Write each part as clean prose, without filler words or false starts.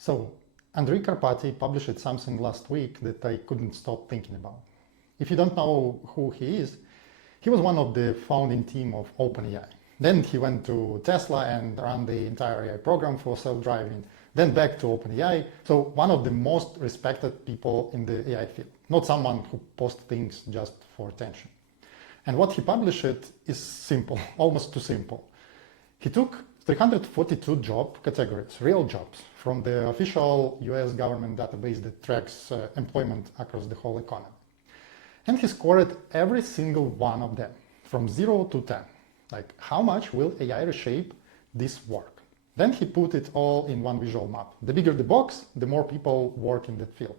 So, Andrej Karpathy published something last week that I couldn't stop thinking about. If you don't know who he is, he was one of the founding team of OpenAI. Then he went to Tesla and ran the entire AI program for self-driving, then back to OpenAI. So one of the most respected people in the AI field, not someone who posts things just for attention. And what he published is simple, almost too simple. He took 342 job categories, real jobs, from the official US government database that tracks employment across the whole economy. And he scored every single one of them, from 0 to 10. Like, how much will AI reshape this work? Then he put it all in one visual map. The bigger the box, the more people work in that field.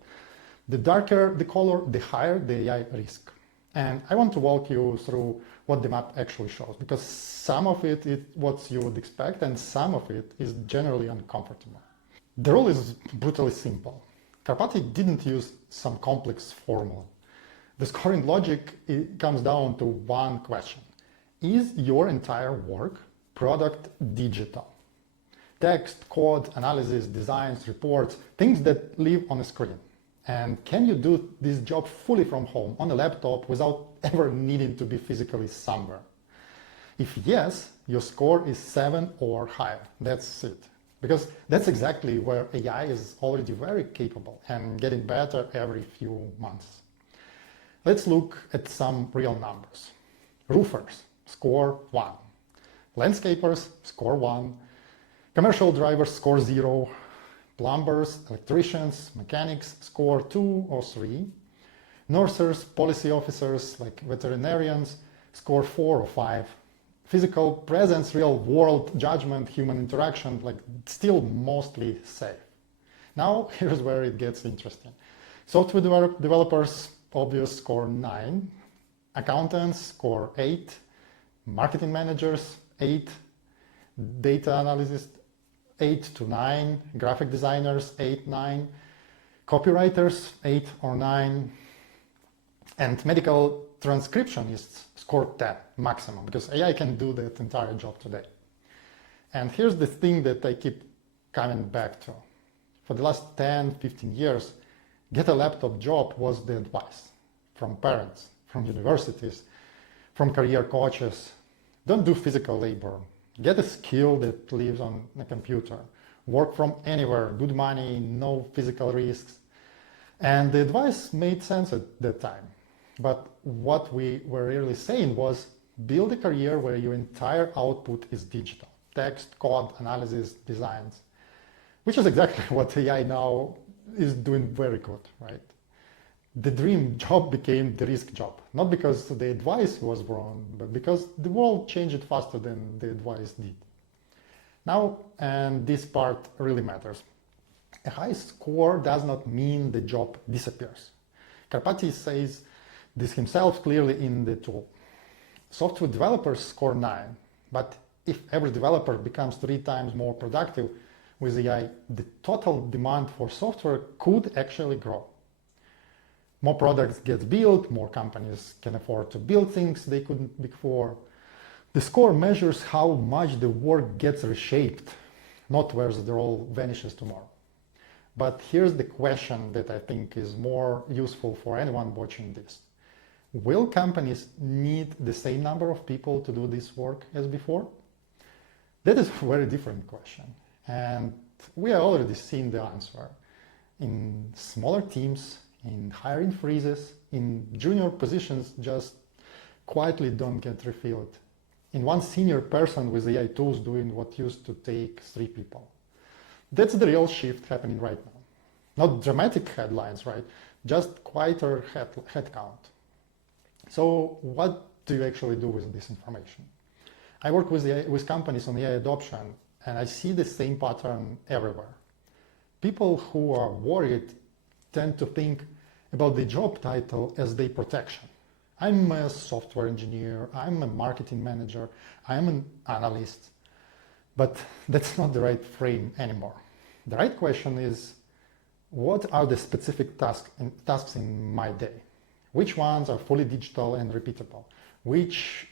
The darker the color, the higher the AI risk. And I want to walk you through what the map actually shows, because some of it is what you would expect and some of it is generally uncomfortable. The rule is brutally simple. Karpathy didn't use some complex formula. The scoring logic comes down to one question. Is your entire work product digital? Text, code, analysis, designs, reports, things that live on a screen. And can you do this job fully from home, on a laptop, without ever needing to be physically somewhere? If yes, your score is 7 or higher. That's it. Because that's exactly where AI is already very capable and getting better every few months. Let's look at some real numbers. Roofers, score 1. Landscapers, score 1. Commercial drivers, score 0. Plumbers, electricians, mechanics, score 2 or 3. Nurses, policy officers like veterinarians, score 4 or 5. Physical presence, real world judgment, human interaction, like still mostly safe. Now here's where it gets interesting. Software developers, obvious, score 9. Accountants, score 8. Marketing managers, 8. Data analysts, 8 to 9. Graphic designers, 8, 9. Copywriters, 8 or 9. And medical transcriptionists score 10 maximum, because AI can do that entire job today. And here's the thing that I keep coming back to. For the last 10, 15 years, get a laptop job was the advice from parents, from universities, from career coaches. Don't do physical labor. Get a skill that lives on a computer. Work from anywhere, good money, no physical risks. And the advice made sense at that time. But what we were really saying was build a career where your entire output is digital. Text, code, analysis, designs. Which is exactly what AI now is doing very good, right? The dream job became the risk job. Not because the advice was wrong, but because the world changed faster than the advice did. Now, and this part really matters. A high score does not mean the job disappears. Karpathy says this himself clearly in the tool. Software developers score 9, but if every developer becomes 3 times more productive with AI, the total demand for software could actually grow. More products get built, more companies can afford to build things they couldn't before. The score measures how much the work gets reshaped, not where the role vanishes tomorrow. But here's the question that I think is more useful for anyone watching this. Will companies need the same number of people to do this work as before? That is a very different question. And we are already seeing the answer. In smaller teams, in hiring freezes, in junior positions just quietly don't get refilled. In one senior person with AI tools doing what used to take 3 people. That's the real shift happening right now. Not dramatic headlines, right? Just quieter headcount. So what do you actually do with this information? I work with companies on AI adoption, and I see the same pattern everywhere. People who are worried tend to think about the job title as their protection. I'm a software engineer, I'm a marketing manager, I'm an analyst. But that's not the right frame anymore. The right question is, what are the specific tasks in my day? Which ones are fully digital and repeatable? Which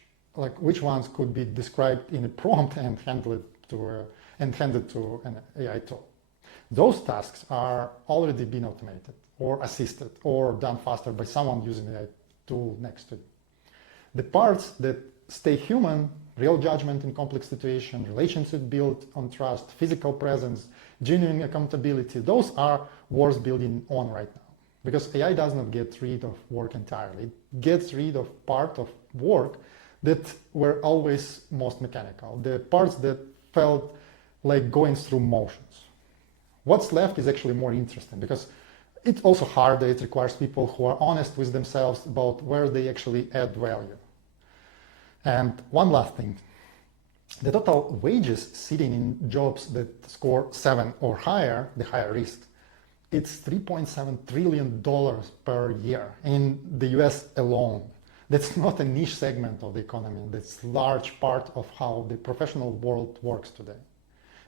ones could be described in a prompt and handed to an AI tool? Those tasks are already been automated or assisted or done faster by someone using a tool next to you. The parts that stay human, real judgment in complex situations, relationship built on trust, physical presence, genuine accountability, those are worth building on right now. Because AI does not get rid of work entirely. It gets rid of part of work that were always most mechanical, the parts that felt like going through motions. What's left is actually more interesting because it's also hard. It requires people who are honest with themselves about where they actually add value. And one last thing, the total wages sitting in jobs that score 7 or higher, the higher risk, it's $3.7 trillion per year in the US alone. That's not a niche segment of the economy. That's a large part of how the professional world works today.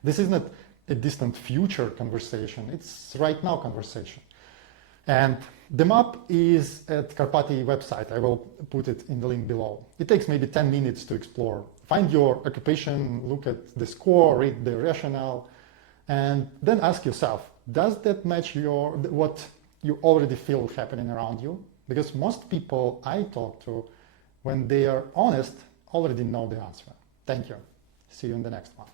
This is not a distant future conversation. It's right now conversation. And the map is at Karpathy website. I will put it in the link below. It takes maybe 10 minutes to explore. Find your occupation, look at the score, read the rationale, and then ask yourself, does that match what you already feel happening around you? Because most people I talk to, when they are honest, already know the answer. Thank you. See you in the next one.